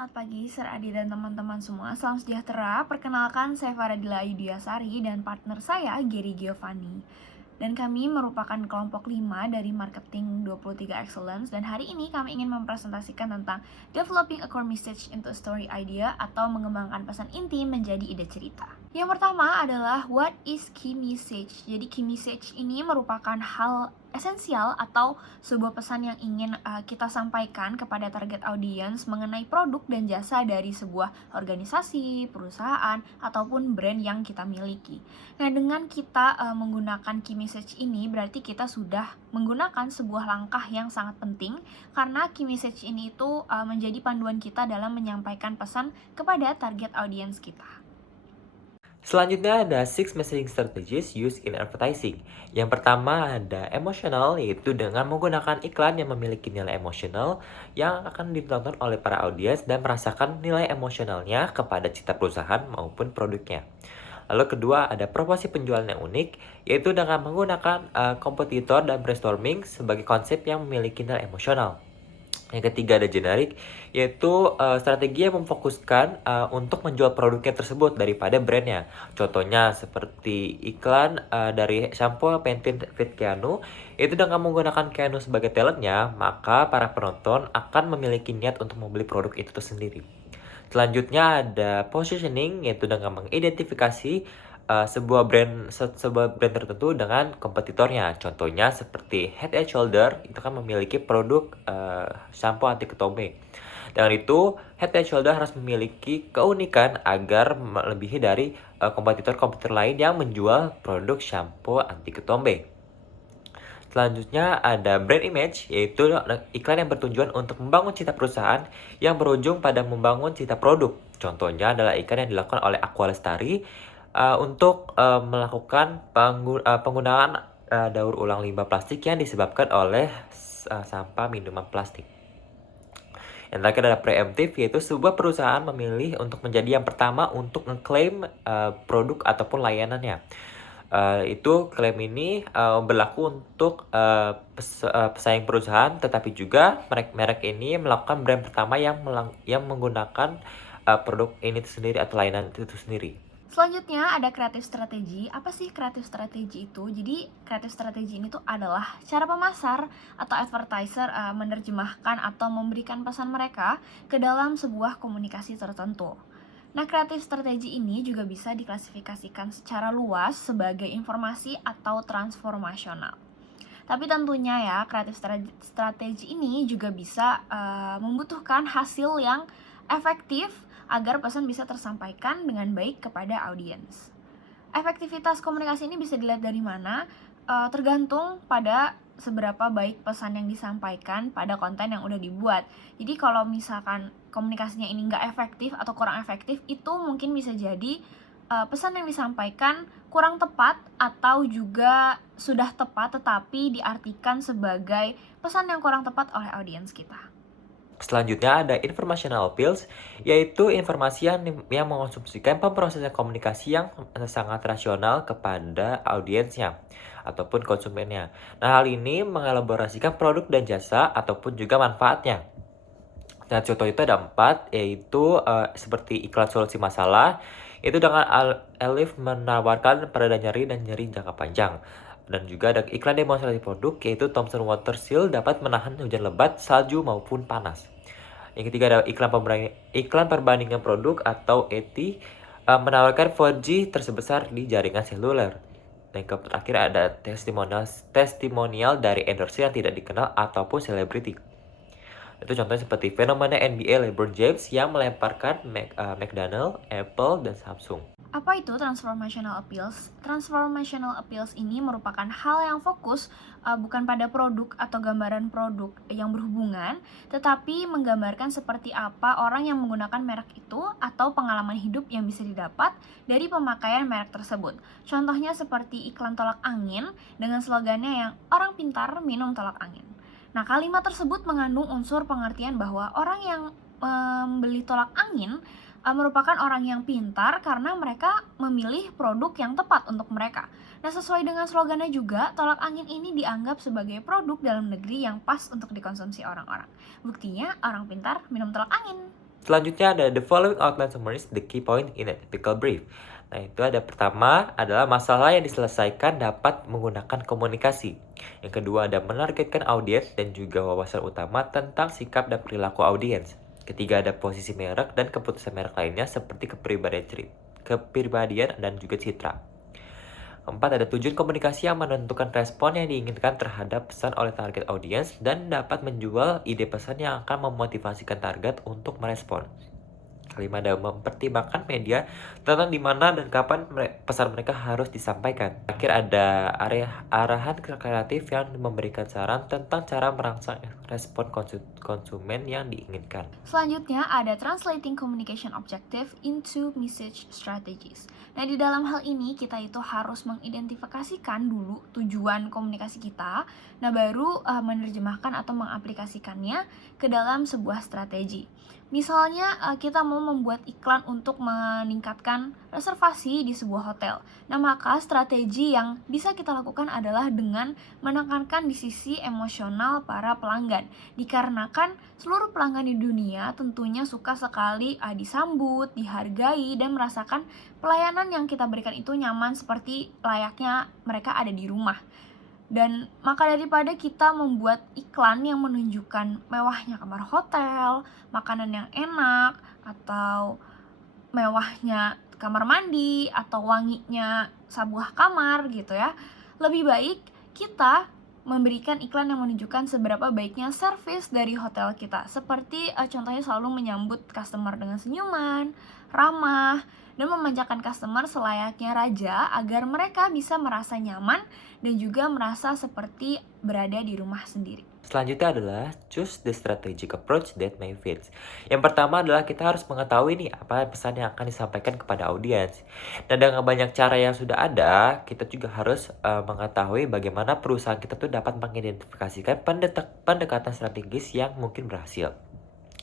selamat pagi Sir Adi dan teman-teman semua. Salam sejahtera. Perkenalkan, saya Faradila Ayudiasari dan partner saya Gary Giovanni. Dan kami merupakan kelompok 5 dari Marketing 23 Excellence, dan hari ini kami ingin mempresentasikan tentang Developing a Core Message into a Story Idea atau mengembangkan pesan inti menjadi ide cerita. Yang pertama adalah what is key message. Jadi key message ini merupakan hal esensial atau sebuah pesan yang ingin kita sampaikan kepada target audience mengenai produk dan jasa dari sebuah organisasi, perusahaan, ataupun brand yang kita miliki. Nah, dengan kita menggunakan key message ini, berarti kita sudah menggunakan sebuah langkah yang sangat penting, karena key message ini itu menjadi panduan kita dalam menyampaikan pesan kepada target audience kita. Selanjutnya ada 6 messaging strategies used in advertising. Yang pertama ada emotional, yaitu dengan menggunakan iklan yang memiliki nilai emosional yang akan ditonton oleh para audiens dan merasakan nilai emosionalnya kepada cita perusahaan maupun produknya. Lalu kedua ada promosi penjualan yang unik, yaitu dengan menggunakan kompetitor dan brainstorming sebagai konsep yang memiliki nilai emosional. Yang ketiga ada generik, yaitu strategi yang memfokuskan untuk menjual produknya tersebut daripada brandnya. Contohnya seperti iklan dari shampoo Pantene Fit Keanu, itu dengan menggunakan Keanu sebagai talentnya, maka para penonton akan memiliki niat untuk membeli produk itu tersendiri. Selanjutnya ada positioning, yaitu dengan mengidentifikasi sebuah brand tertentu dengan kompetitornya. Contohnya seperti Head and Shoulder itu kan memiliki produk shampoo anti ketombe. Dengan itu, Head and Shoulder harus memiliki keunikan agar melebihi dari kompetitor-kompetitor lain yang menjual produk shampoo anti ketombe. Selanjutnya ada brand image, yaitu iklan yang bertujuan untuk membangun cita perusahaan yang berujung pada membangun cita produk. Contohnya adalah iklan yang dilakukan oleh Aqua Lestari untuk melakukan penggunaan daur ulang limbah plastik yang disebabkan oleh sampah minuman plastik. Yang terakhir ada preemptive, yaitu sebuah perusahaan memilih untuk menjadi yang pertama untuk ngeklaim produk ataupun layanannya. Itu klaim ini berlaku untuk pesaing perusahaan, tetapi juga merek ini melakukan brand pertama yang menggunakan produk ini sendiri atau layanan itu sendiri. Selanjutnya ada kreatif strategi. Apa sih kreatif strategi itu? Jadi kreatif strategi ini tuh adalah cara pemasar atau advertiser menerjemahkan atau memberikan pesan mereka ke dalam sebuah komunikasi tertentu. Nah, kreatif strategi ini juga bisa diklasifikasikan secara luas sebagai informasi atau transformasional. Tapi tentunya ya, kreatif strategi ini juga bisa membutuhkan hasil yang efektif agar pesan bisa tersampaikan dengan baik kepada audiens. Efektivitas komunikasi ini bisa dilihat dari mana? Tergantung pada seberapa baik pesan yang disampaikan pada konten yang udah dibuat. Jadi kalau misalkan komunikasinya ini nggak efektif atau kurang efektif, itu mungkin bisa jadi pesan yang disampaikan kurang tepat atau juga sudah tepat tetapi diartikan sebagai pesan yang kurang tepat oleh audiens kita. Selanjutnya ada informational appeals, yaitu informasi yang mengonsumsikan pemrosesan komunikasi yang sangat rasional kepada audiensnya ataupun konsumennya. Nah, hal ini mengelaborasikan produk dan jasa ataupun juga manfaatnya. Nah, contoh itu ada 4, yaitu seperti iklan solusi masalah, itu dengan Elif menawarkan pereda nyeri dan nyeri jangka panjang. Dan juga ada iklan demonstrasi produk, yaitu Thomson Water Seal dapat menahan hujan lebat, salju maupun panas. Yang ketiga ada iklan perbandingan produk atau ET, menawarkan 4G tersebesar di jaringan seluler. Dan yang terakhir ada testimonial dari endorser yang tidak dikenal ataupun selebriti. Itu contohnya seperti fenomena NBA LeBron James yang melemparkan McDonald, Apple, dan Samsung. Apa itu transformational appeals? Transformational appeals ini merupakan hal yang fokus bukan pada produk atau gambaran produk yang berhubungan, tetapi menggambarkan seperti apa orang yang menggunakan merek itu atau pengalaman hidup yang bisa didapat dari pemakaian merek tersebut. Contohnya seperti iklan tolak angin dengan slogannya yang orang pintar minum tolak angin. Nah, kalimat tersebut mengandung unsur pengertian bahwa orang yang membeli tolak angin merupakan orang yang pintar karena mereka memilih produk yang tepat untuk mereka. Nah, sesuai dengan slogannya juga, tolak angin ini dianggap sebagai produk dalam negeri yang pas untuk dikonsumsi orang-orang. Buktinya, orang pintar minum tolak angin. Selanjutnya ada the following outline summaries the key point in a typical brief. Nah, itu ada pertama adalah masalah yang diselesaikan dapat menggunakan komunikasi. Yang kedua ada menargetkan audiens dan juga wawasan utama tentang sikap dan perilaku audiens. Ketiga ada posisi merek dan keputusan merek lainnya seperti kepribadian dan juga citra. Keempat, ada tujuan komunikasi yang menentukan respon yang diinginkan terhadap pesan oleh target audiens dan dapat menjual ide pesan yang akan memotivasikan target untuk merespon. Kelima, ada mempertimbangkan media tentang di mana dan kapan pesan mereka harus disampaikan. Terakhir, ada arahan kreatif yang memberikan saran tentang cara merangsang respon konsumen yang diinginkan. Selanjutnya ada translating communication objective into message strategies. Nah, di dalam hal ini kita itu harus mengidentifikasikan dulu tujuan komunikasi kita, nah baru menerjemahkan atau mengaplikasikannya ke dalam sebuah strategi. Misalnya kita mau membuat iklan untuk meningkatkan reservasi di sebuah hotel. Nah, maka strategi yang bisa kita lakukan adalah dengan menekankan di sisi emosional para pelanggan. Dikarenakan seluruh pelanggan di dunia tentunya suka sekali disambut, dihargai, dan merasakan pelayanan yang kita berikan itu nyaman seperti layaknya mereka ada di rumah. Dan maka daripada kita membuat iklan yang menunjukkan mewahnya kamar hotel, makanan yang enak, atau mewahnya kamar mandi, atau wanginya sebuah kamar gitu ya, lebih baik kita memberikan iklan yang menunjukkan seberapa baiknya servis dari hotel kita. Seperti contohnya selalu menyambut customer dengan senyuman, ramah, dan memanjakan customer selayaknya raja agar mereka bisa merasa nyaman dan juga merasa seperti berada di rumah sendiri. Selanjutnya adalah choose the strategic approach that may fit. Yang pertama adalah kita harus mengetahui nih apa pesan yang akan disampaikan kepada audiens. Dan dengan banyak cara yang sudah ada, kita juga harus mengetahui bagaimana perusahaan kita tuh dapat mengidentifikasikan pendekatan strategis yang mungkin berhasil.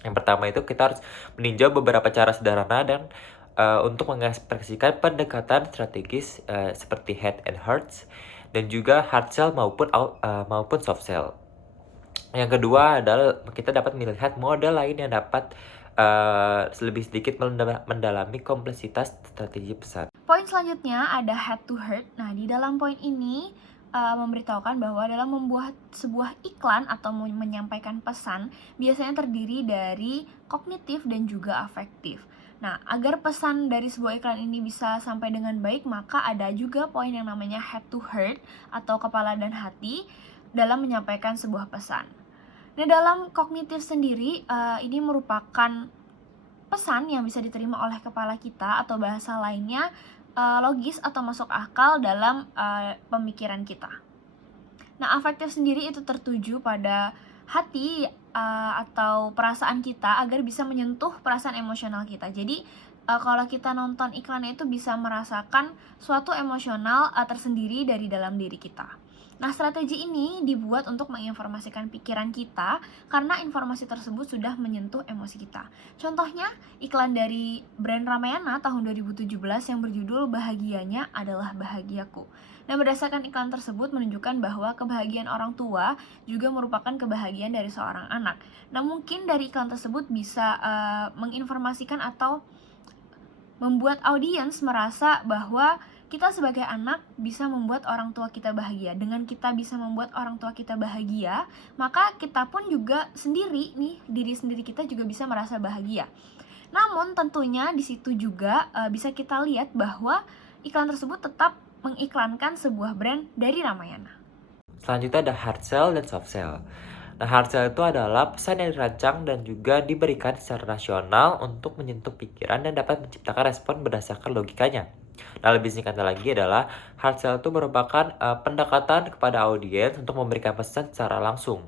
Yang pertama itu kita harus meninjau beberapa cara sederhana dan untuk mengekspresikan pendekatan strategis seperti head and hearts dan juga hard sell maupun soft sell. Yang kedua adalah kita dapat melihat model lain yang dapat lebih sedikit mendalami kompleksitas strategi pesan. Poin selanjutnya ada head to heart. Nah, di dalam poin ini memberitahukan bahwa dalam membuat sebuah iklan atau menyampaikan pesan biasanya terdiri dari kognitif dan juga afektif. Nah, agar pesan dari sebuah iklan ini bisa sampai dengan baik, maka ada juga poin yang namanya head to heart atau kepala dan hati dalam menyampaikan sebuah pesan. Nah, dalam kognitif sendiri, ini merupakan pesan yang bisa diterima oleh kepala kita atau bahasa lainnya logis atau masuk akal dalam pemikiran kita. Nah, afektif sendiri itu tertuju pada hati atau perasaan kita agar bisa menyentuh perasaan emosional kita. Jadi kalau kita nonton iklannya itu bisa merasakan suatu emosional tersendiri dari dalam diri kita. Nah, strategi ini dibuat untuk menginformasikan pikiran kita karena informasi tersebut sudah menyentuh emosi kita. Contohnya, iklan dari brand Ramayana tahun 2017 yang berjudul Bahagianya Adalah Bahagiaku. Nah, berdasarkan iklan tersebut menunjukkan bahwa kebahagiaan orang tua juga merupakan kebahagiaan dari seorang anak. Nah, mungkin dari iklan tersebut bisa menginformasikan atau membuat audiens merasa bahwa kita sebagai anak bisa membuat orang tua kita bahagia. Dengan kita bisa membuat orang tua kita bahagia, maka kita pun juga sendiri nih, diri sendiri kita juga bisa merasa bahagia. Namun tentunya di situ juga bisa kita lihat bahwa iklan tersebut tetap mengiklankan sebuah brand dari Ramayana. Selanjutnya ada hard sell dan soft sell. Nah, hard sell itu adalah pesan yang dirancang dan juga diberikan secara rasional untuk menyentuh pikiran dan dapat menciptakan respon berdasarkan logikanya. Nah, lebih singkatnya lagi adalah hard sell itu merupakan pendekatan kepada audiens untuk memberikan pesan secara langsung.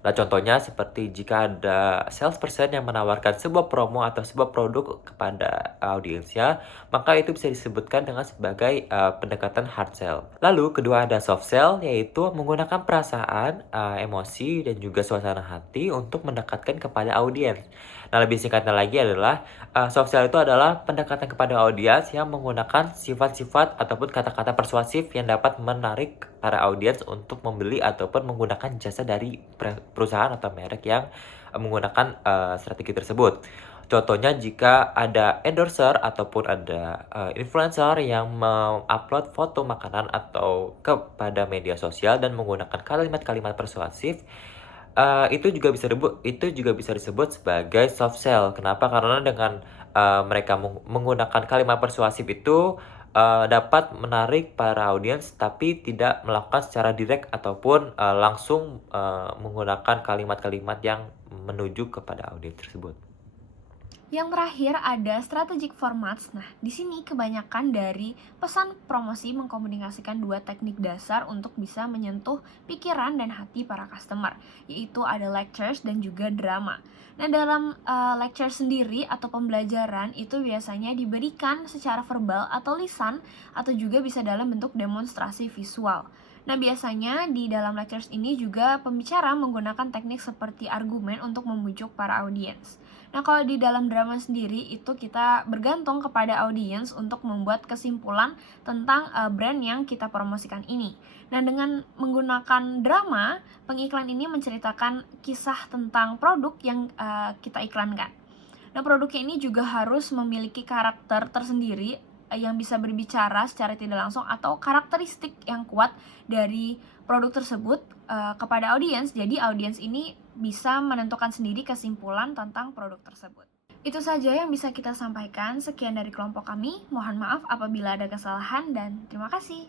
Nah, contohnya seperti jika ada salesperson yang menawarkan sebuah promo atau sebuah produk kepada audiensnya, maka itu bisa disebutkan dengan sebagai pendekatan hard sell. Lalu, kedua ada soft sell, yaitu menggunakan perasaan, emosi, dan juga suasana hati untuk mendekatkan kepada audiens. Nah, lebih singkatnya lagi adalah soft sell itu adalah pendekatan kepada audiens yang menggunakan sifat-sifat ataupun kata-kata persuasif yang dapat menarik para audiens untuk membeli ataupun menggunakan jasa dari perusahaan atau merek yang menggunakan strategi tersebut. Contohnya jika ada endorser ataupun ada influencer yang mengupload foto makanan atau kepada media sosial dan menggunakan kalimat-kalimat persuasif, itu juga bisa disebut sebagai soft sell. Kenapa? Karena dengan mereka menggunakan kalimat persuasif itu dapat menarik para audiens, tapi tidak melakukan secara direct ataupun langsung menggunakan kalimat-kalimat yang menuju kepada audiens tersebut. Yang terakhir ada strategic formats. Nah, di sini kebanyakan dari pesan promosi mengkomunikasikan dua teknik dasar untuk bisa menyentuh pikiran dan hati para customer, yaitu ada lectures dan juga drama. Nah, dalam lecture sendiri atau pembelajaran itu biasanya diberikan secara verbal atau lisan atau juga bisa dalam bentuk demonstrasi visual. Nah, biasanya di dalam lectures ini juga pembicara menggunakan teknik seperti argumen untuk membujuk para audiens. Nah, kalau di dalam drama sendiri itu kita bergantung kepada audiens untuk membuat kesimpulan tentang brand yang kita promosikan ini. Nah, dengan menggunakan drama, pengiklan ini menceritakan kisah tentang produk yang kita iklankan. Nah, produknya ini juga harus memiliki karakter tersendiri yang bisa berbicara secara tidak langsung atau karakteristik yang kuat dari produk tersebut kepada audiens. Jadi audiens ini bisa menentukan sendiri kesimpulan tentang produk tersebut. Itu saja yang bisa kita sampaikan. Sekian dari kelompok kami. Mohon maaf apabila ada kesalahan dan terima kasih.